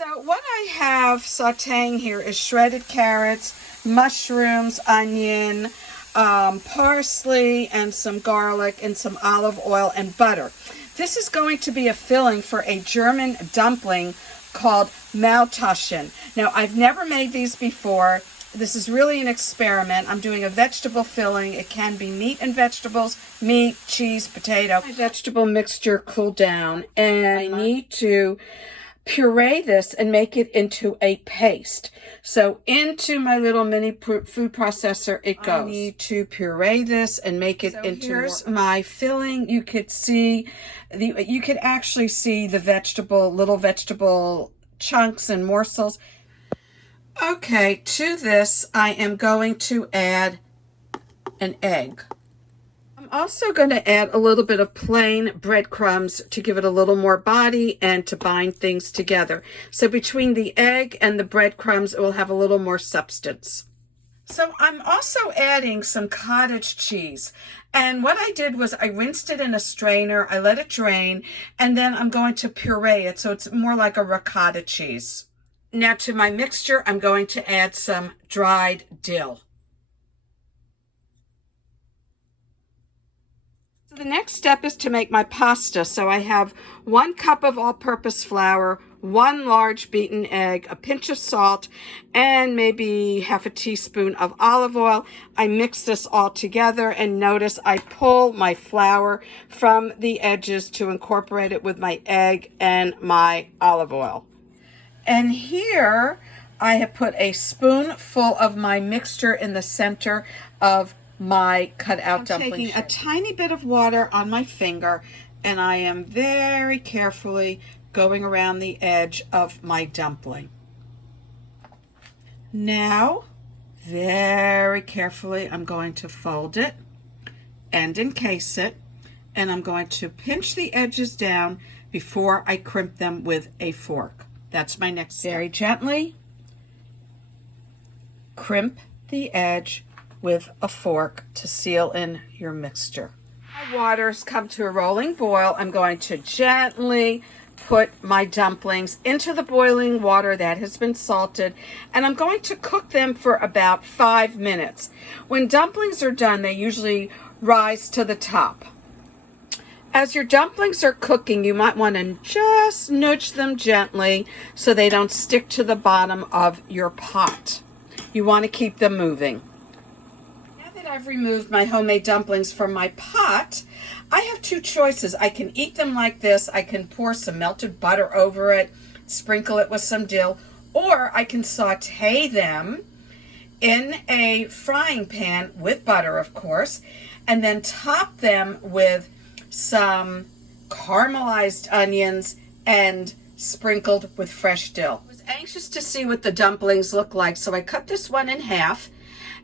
So what I have sauteing here is shredded carrots, mushrooms, onion, parsley, and some garlic, and some olive oil and butter. This is going to be a filling for a German dumpling called Maultaschen. Now, I've never made these before. This is really an experiment. I'm doing a vegetable filling. It can be meat and vegetables, meat, cheese, potato. My vegetable mixture cooled down, and I need to puree this and make it into a paste. So into my little mini food processor it goes. I need to puree this and make it into here's my filling. You could actually see the little vegetable chunks and morsels. Okay, to this I am going to add an egg. I'm also going to add a little bit of plain breadcrumbs to give it a little more body and to bind things together. So between the egg and the breadcrumbs, it will have a little more substance. So I'm also adding some cottage cheese. And what I did was I rinsed it in a strainer, I let it drain, and then I'm going to puree it so it's more like a ricotta cheese. Now to my mixture, I'm going to add some dried dill. So the next step is to make my pasta. So I have 1 cup of all-purpose flour, 1 large beaten egg, a pinch of salt, and maybe half a teaspoon of olive oil. I mix this all together, and notice I pull my flour from the edges to incorporate it with my egg and my olive oil. And here I have put a spoonful of my mixture in the center of my cut out dumpling. I'm taking a tiny bit of water on my finger, and I am very carefully going around the edge of my dumpling. Now, very carefully, I'm going to fold it and encase it, and I'm going to pinch the edges down before I crimp them with a fork. That's my next step. Very gently crimp the edge with a fork to seal in your mixture. My water's come to a rolling boil. I'm going to gently put my dumplings into the boiling water that has been salted, and I'm going to cook them for about 5 minutes. When dumplings are done, they usually rise to the top. As your dumplings are cooking, you might want to just nudge them gently so they don't stick to the bottom of your pot. You want to keep them moving. Now that I've removed my homemade dumplings from my pot, I have 2 choices. I can eat them like this. I can pour some melted butter over it, sprinkle it with some dill, or I can saute them in a frying pan with butter, of course, and then top them with some caramelized onions and sprinkled with fresh dill. I was anxious to see what the dumplings look like, so I cut this one in half,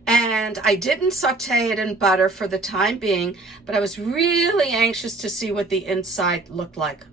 and I didn't saute it in butter for the time being, but I was really anxious to see what the inside looked like.